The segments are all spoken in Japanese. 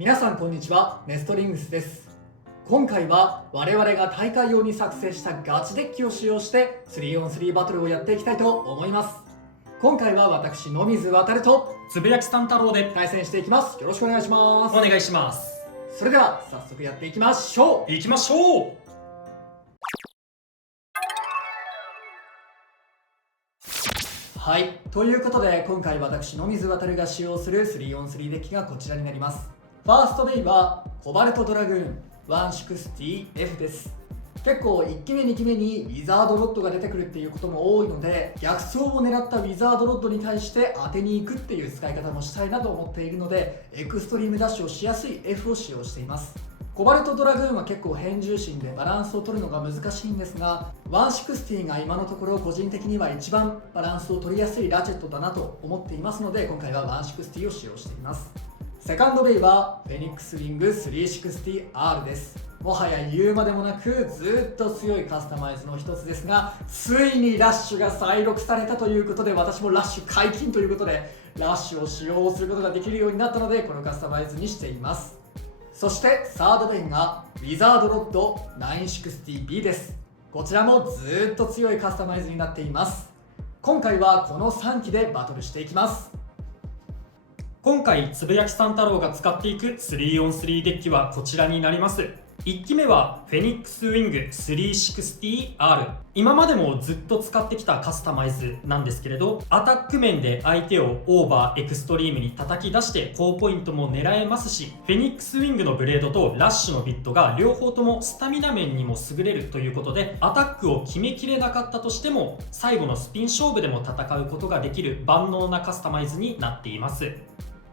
皆さんこんにちは、ネストリングスです。今回は我々が大会用に作成したガチデッキを使用して 3on3 バトルをやっていきたいと思います。今回は私野水航とつぶやきさん太郎で対戦していきます。よろしくお願いします。お願いします。それでは早速やっていきましょう。行きましょう。はい、ということで今回私野水航が使用する 3on3 デッキがこちらになります。ファーストベイはコバルトドラグーン 160F です。結構1機目2機目にウィザードロッドが出てくるっていうことも多いので、逆走を狙ったウィザードロッドに対して当てに行くっていう使い方もしたいなと思っているので、エクストリームダッシュをしやすい F を使用しています。コバルトドラグーンは結構変重心でバランスを取るのが難しいんですが、160が今のところ個人的には一番バランスを取りやすいラチェットだなと思っていますので、今回は160を使用しています。セカンドベイはフェニックスウィング 360R です。もはや言うまでもなくずっと強いカスタマイズの一つですが、ついにラッシュが再録されたということで、私もラッシュ解禁ということでラッシュを使用することができるようになったので、このカスタマイズにしています。そしてサードベイがウィザードロッド 960B です。こちらもずっと強いカスタマイズになっています。今回はこの3機でバトルしていきます。今回つぶやきさん太郎が使っていく 3on3 デッキはこちらになります。1機目はフェニックスウィング 360R。 今までもずっと使ってきたカスタマイズなんですけれど、アタック面で相手をオーバーエクストリームに叩き出して高ポイントも狙えますし、フェニックスウィングのブレードとラッシュのビットが両方ともスタミナ面にも優れるということで、アタックを決めきれなかったとしても最後のスピン勝負でも戦うことができる万能なカスタマイズになっています。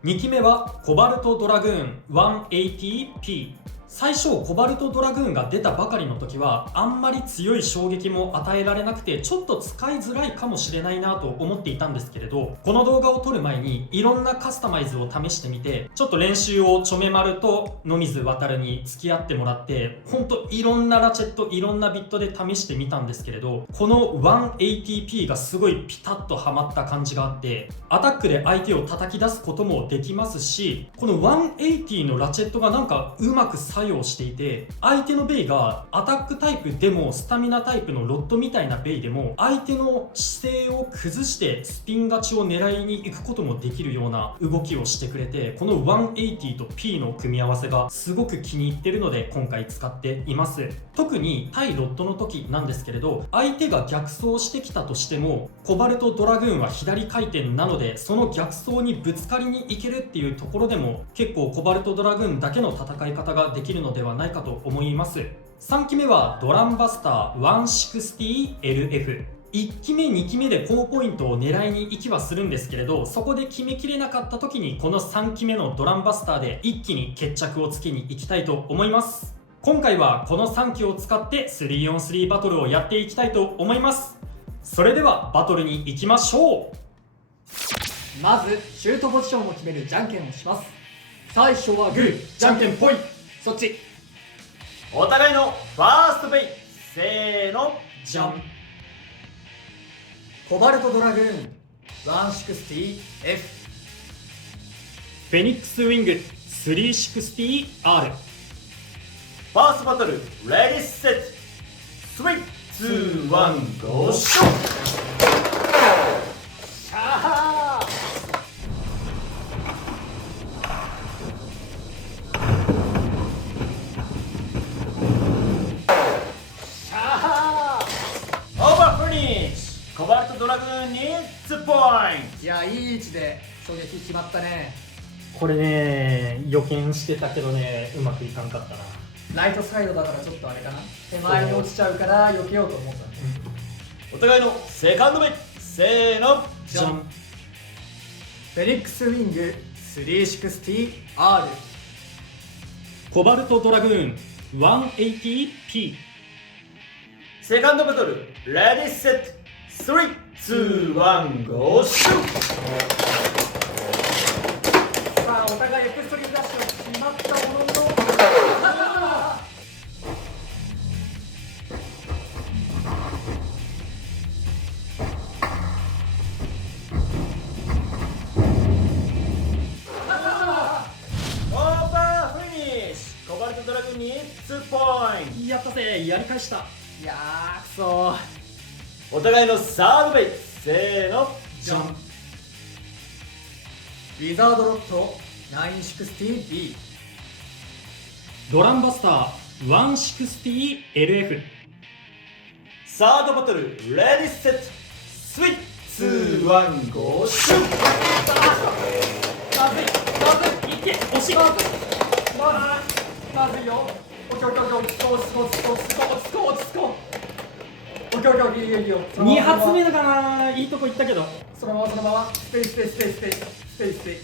2機目はコバルトドラグーン 180P。 最初コバルトドラグーンが出たばかりの時はあんまり強い衝撃も与えられなくて、ちょっと使いづらいかもしれないなと思っていたんですけれど、この動画を撮る前にいろんなカスタマイズを試してみて、ちょっと練習をちょめまると野水航に付き合ってもらって、ほんといろんなラチェットいろんなビットで試してみたんですけれど、この 180P がすごいピタッとはまった感じがあって、アタックで相手を叩き出すこともできますし、この180のラチェットがなんかうまく作用していて、相手のベイがアタックタイプでもスタミナタイプのロッドみたいなベイでも相手の姿勢を崩してスピン勝ちを狙いに行くこともできるような動きをしてくれて、この180と P の組み合わせがすごく気に入ってるので今回使っています。特に対ロッドの時なんですけれど、相手が逆走してきたとしてもコバルトドラグーンは左回転なので、その逆走にぶつかりに行けるっていうところでも結構コバルトドラグーンだけの戦い方ができるのではないかと思います。3機目はドランバスター 160LF。 1機目2機目で高ポイントを狙いに行きはするんですけれど、そこで決めきれなかった時にこの3機目のドランバスターで一気に決着をつけに行きたいと思います。今回はこの3機を使って 3on3 バトルをやっていきたいと思います。それではバトルに行きましょう。まずシュートポジションを決めるじゃんけんをします。最初はグー、じゃんけんぽい。そっち。お互いのファーストベイ、せーの、じゃん。コバルトドラグーン 160F。 フェニックスウィング 360R。 ファーストバトル、レディーセット、3、2、1、ゴーショー。コバルトドラグーンに2ポイント。いや、いい位置で衝撃決まったね。これね、予見してたけどね、うまくいかんかったな。ライトサイドだからちょっとあれかな、手前に落ちちゃうから避けようと思ったんで、お互いのセカンドベイ、せーの、じゃん。フェニックスウィング 360R。 コバルトドラグーン 180P。 セカンドバトル、レディーセット、3、2、1、ゴーシュー。さあ、お互いエクストリームダッシュを決まったもののオーバードラグーンに2ポイント。やったぜ、やり返した。いやーくそー。お互いのサードベイ、せーの、じゃん。ウィザードロット 960B。 ドランバスター 160LF。 サードバトル、レディーセット、スイッチ2、1、ゴー、シュッ。まずいまずい、いけ、惜しい。まずいまずいよ。オッケーオッケーオッケー、落ち着こう落ち着こう落ち着こう落ち着こう落ち着こう。オッケーオッケー、いいよいいよ。2発目だかな、いいとこ行ったけど。そのままそのまま、ステイステイステイステイステイステイ。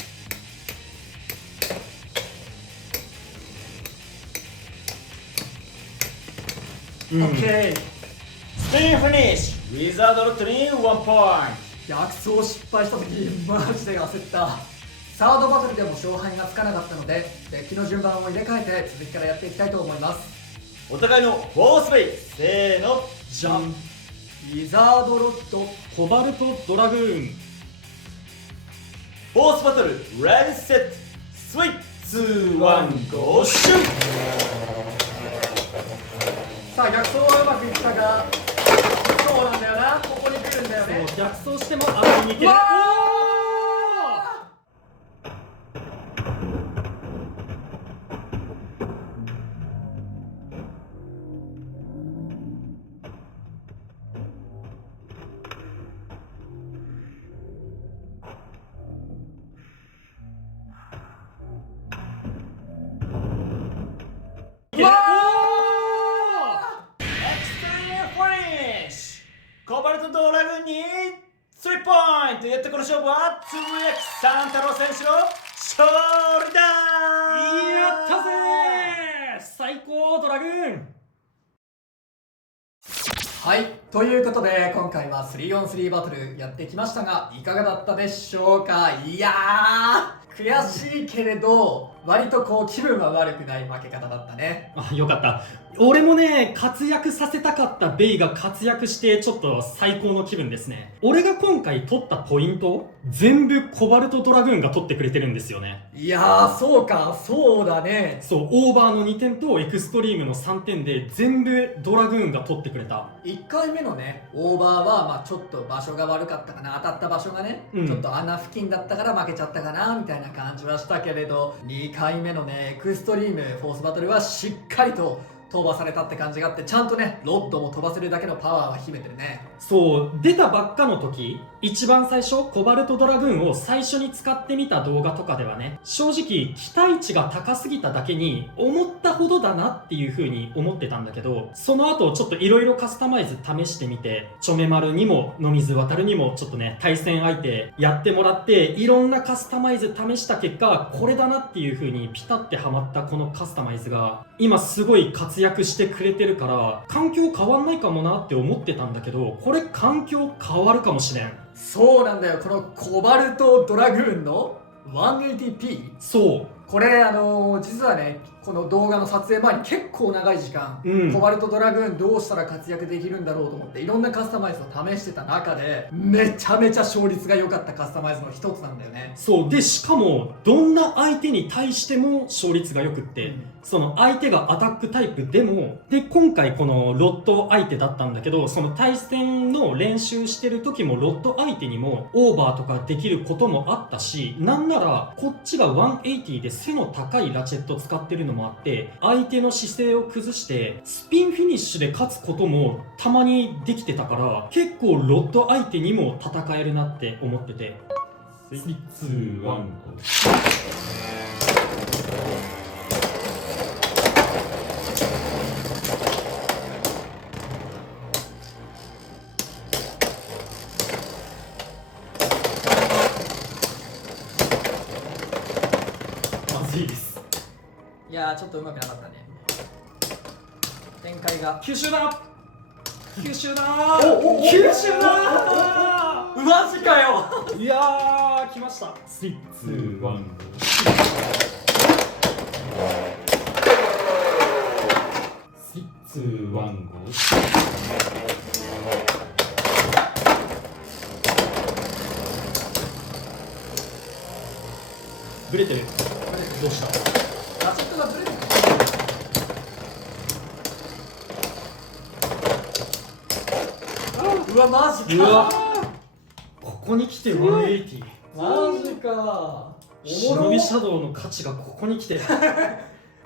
オッケー。スピンフィニッシュ、ウィザードロットに1ポイン逆走失敗した時マジで焦った。サードバトルでも勝敗がつかなかったので、デッキの順番を入れ替えて続きからやっていきたいと思います。ト。お互いのフォースベイ、せーの、じゃん。ウィザードロッドコバルトドラグーン。フォースバトル、レディーセット、スイッチ2、1、ゴー、シュッ。さあ逆走はうまくいったが、そうなんだよな、ここに来るんだよね。そう、逆走しても当たりにいける。わいける。エクストリームフィニッシュ、コバルトドラグーンに3ポイント。やってこの勝負はつぶやき三太郎選手の勝利だー。やったぜー、最高ドラグーン。はい、ということで今回は 3on3 バトルやってきましたが、いかがだったでしょうか。いやー悔しいけれど割とこう気分は悪くない負け方だったね。あ、よかった。俺もね、活躍させたかったベイが活躍してちょっと最高の気分ですね。俺が今回取ったポイント全部コバルトドラグーンが取ってくれてるんですよね。いやーそうか、そうだね。そう、オーバーの2点とエクストリームの3点で全部ドラグーンが取ってくれた。1回目のねオーバーはまあちょっと場所が悪かったかな、当たった場所がね、うんちょっと穴付近だったから負けちゃったかなみたいな感じはしたけれど、2回目のねエクストリームフォースバトルはしっかりと飛ばされたって感じがあって、ちゃんとねロッドも飛ばせるだけのパワーは秘めてるね。そう、出たばっかの時、一番最初、コバルトドラグーンを最初に使ってみた動画とかではね、正直、期待値が高すぎただけに、思ったほどだなっていう風に思ってたんだけど、その後、ちょっと色々カスタマイズ試してみて、チョメマルにも、野水渡るにも、ちょっとね、対戦相手やってもらって、いろんなカスタマイズ試した結果、これだなっていう風にピタってハマったこのカスタマイズが、今すごい活躍してくれてるから、環境変わんないかもなって思ってたんだけど、これ環境変わるかもしれん。そうなんだよ、このコバルトドラグーンの 180p、 そう。これ実はねこの動画の撮影前に結構長い時間、うんコバルトドラグーンどうしたら活躍できるんだろうと思っていろんなカスタマイズを試してた中で、めちゃめちゃ勝率が良かったカスタマイズの一つなんだよね。そう。で、しかも、どんな相手に対しても勝率が良くって、その相手がアタックタイプでも、で、今回このロット相手だったんだけど、その対戦の練習してる時もロット相手にもオーバーとかできることもあったし、なんなら、こっちが180で背の高いラチェット使ってるのもあって、相手の姿勢を崩して、スピンフィニッシュで勝つこともたまにできてたから、結構ロット相手にも戦えるなって思ってて。スイッチ2、1、ゴー。まずいです。いやーちょっとうまくなかったね、展開が。吸収だ吸収だお吸収だマジかよいやー、来ました。スイッチ2、1、ゴー。スイッチ2、1、ゴー。ブレてる。どうした？ラチェットがブレてる。うわマジかうわここに来て180。マジか忍びシャドウの価値がここに来て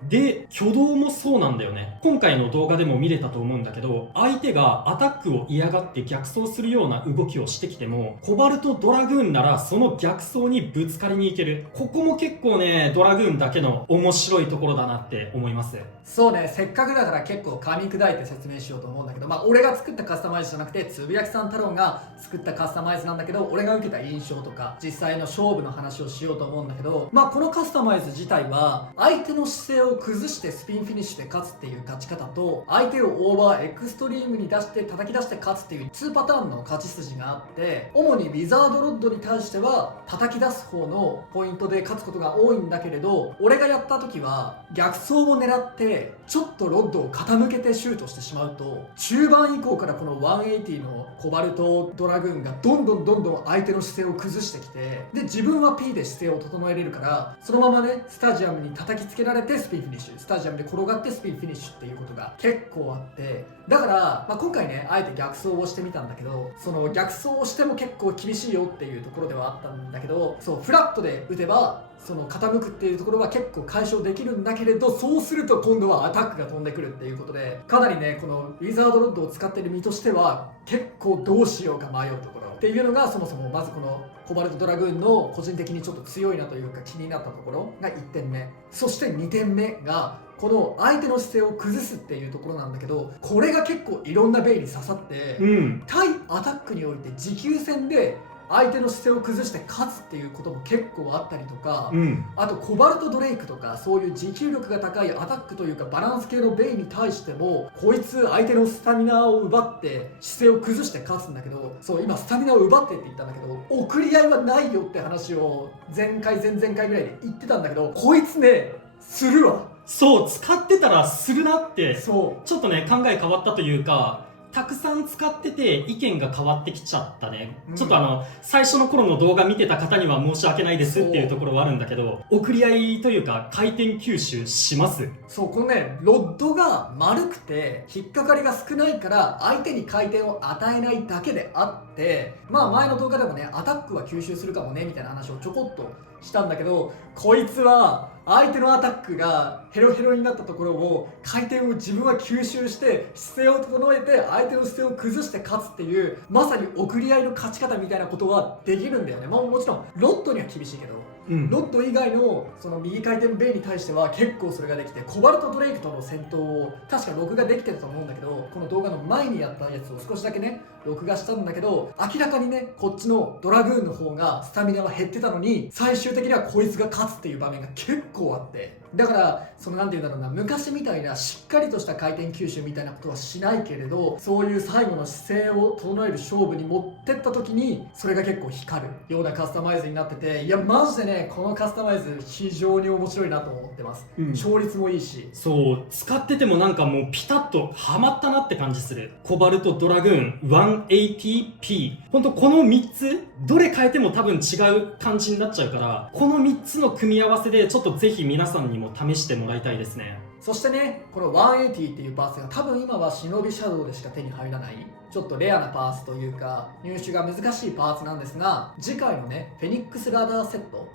で、挙動もそうなんだよね。今回の動画でも見れたと思うんだけど、相手がアタックを嫌がって逆走するような動きをしてきても、コバルトドラグーンならその逆走にぶつかりに行ける。ここも結構ね、ドラグーンだけの面白いところだなって思います。そうね、せっかくだから結構噛み砕いて説明しようと思うんだけど、俺が作ったカスタマイズじゃなくてつぶやきさん太郎が作ったカスタマイズなんだけど、俺が受けた印象とか実際の勝負の話をしようと思うんだけど、このカスタマイズ自体は相手の姿勢を崩してスピンフィニッシュで勝つっていう勝ち方と、相手をオーバーエクストリームに出して叩き出して勝つっていう2パターンの勝ち筋があって、主にウィザードロッドに対しては叩き出す方のポイントで勝つことが多いんだけれど、俺がやった時は逆走を狙ってちょっとロッドを傾けてシュートしてしまうと、中盤以降からこの180のコバルトドラグーンがどんどん相手の姿勢を崩してきて、で自分は P で姿勢を整えれるから、そのままねスタジアムに叩きつけられてスピンフィニッシュ、スタジアムで転がってスピンフィニッシュっていうことが結構あって、だから、今回ねあえて逆走をしてみたんだけど、その逆走をしても結構厳しいよっていうところではあったんだけど、そうフラットで打てばその傾くっていうところは結構解消できるんだけれど、そうすると今度はアタックが飛んでくるっていうことで、かなりねこのウィザードロッドを使ってる身としては結構どうしようか迷うところっていうのが、そもそもまずこのコバルトドラグーンの個人的にちょっと強いなというか気になったところが1点目。そして2点目がこの相手の姿勢を崩すっていうところなんだけど、これが結構いろんなベイに刺さって、対アタックにおいて持久戦で相手の姿勢を崩して勝つっていうことも結構あったりとか、あとコバルトドレイクとかそういう持久力が高いアタックというかバランス系のベイに対しても、こいつ相手のスタミナを奪って姿勢を崩して勝つんだけど、そう今スタミナを奪ってって言ったんだけど、送り合いはないよって話を前々回ぐらいで言ってたんだけど、こいつねするわ。そう使ってたらするなって、そうちょっとね考え変わったというか、たくさん使ってて意見が変わってきちゃったね、ちょっと最初の頃の動画見てた方には申し訳ないですっていうところはあるんだけど、送り合いというか回転吸収します。そうこのねロッドが丸くて引っかかりが少ないから相手に回転を与えないだけであって、前の動画でもねアタックは吸収するかもねみたいな話をちょこっとしたんだけど、こいつは相手のアタックがヘロヘロになったところを回転を自分は吸収して姿勢を整えて相手の姿勢を崩して勝つっていう、まさに送り合いの勝ち方みたいなことはできるんだよね。もちろんロッドには厳しいけど、ロッド以外のその右回転ベイに対しては結構それができて、コバルトドレイクとの戦闘を確か録画できてると思うんだけど、この動画の前にやったやつを少しだけね録画したんだけど、明らかにねこっちのドラグーンの方がスタミナは減ってたのに、最終的にはこいつが勝つっていう場面が結構あって、だからそのなんていうんだろうな、昔みたいなしっかりとした回転吸収みたいなことはしないけれど、そういう最後の姿勢を整える勝負に持ってった時にそれが結構光るようなカスタマイズになってて、いやマジでねこのカスタマイズ非常に面白いなと思ってます、勝率もいいし、そう使っててもなんかもうピタッとハマったなって感じする。コバルトドラグーン 180P、 ほんとこの3つどれ変えても多分違う感じになっちゃうから、この3つの組み合わせでちょっとぜひ皆さんにも試してもらいたいですね。そしてねこの180っていうパーツが多分今は忍びシャドウでしか手に入らないちょっとレアなパーツというか入手が難しいパーツなんですが、次回のねフェニックスラダーセット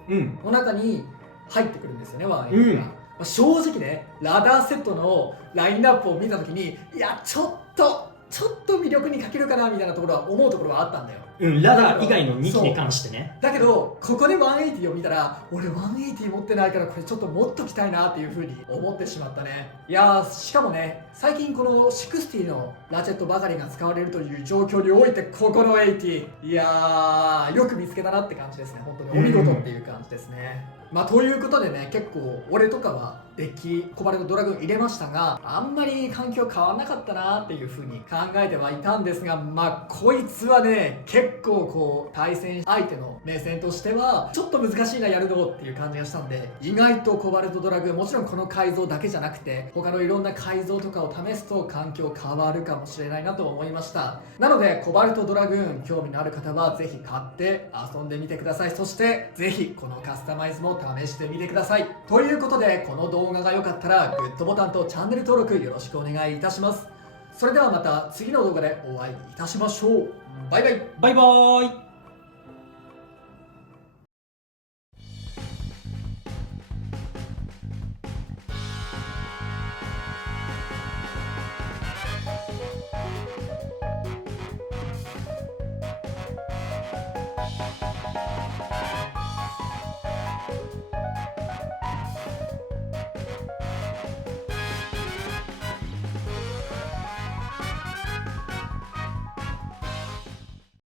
の中に入ってくるんですよね、180が。正直ねラダーセットのラインナップを見た時に、いやちょっと魅力に欠けるかなみたいなところは思うところはあったんだよ。ラダー以外の2機に関してね。だけどここで180を見たら、俺180持ってないからこれちょっと持っときたいなっていう風に思ってしまったね。いやーしかもね最近この60のラチェットばかりが使われるという状況においてここの80、いやーよく見つけたなって感じですね。本当にお見事っていう感じですね。ということでね、結構俺とかはデッキコバルトドラグーン入れましたが、あんまり環境変わんなかったなっていう風に考えてはいたんですが、こいつはね結構こう対戦相手の目線としてはちょっと難しいなやるのっていう感じがしたんで、意外とコバルトドラグーンもちろんこの改造だけじゃなくて他のいろんな改造とかを試すと環境変わるかもしれないなと思いました。なのでコバルトドラグーン興味のある方はぜひ買って遊んでみてください。そしてぜひこのカスタマイズも試してみてください。ということでこの動画が良かったらグッドボタンとチャンネル登録よろしくお願いいたします。それではまた次の動画でお会いいたしましょう。バイバイ。バイバーイ。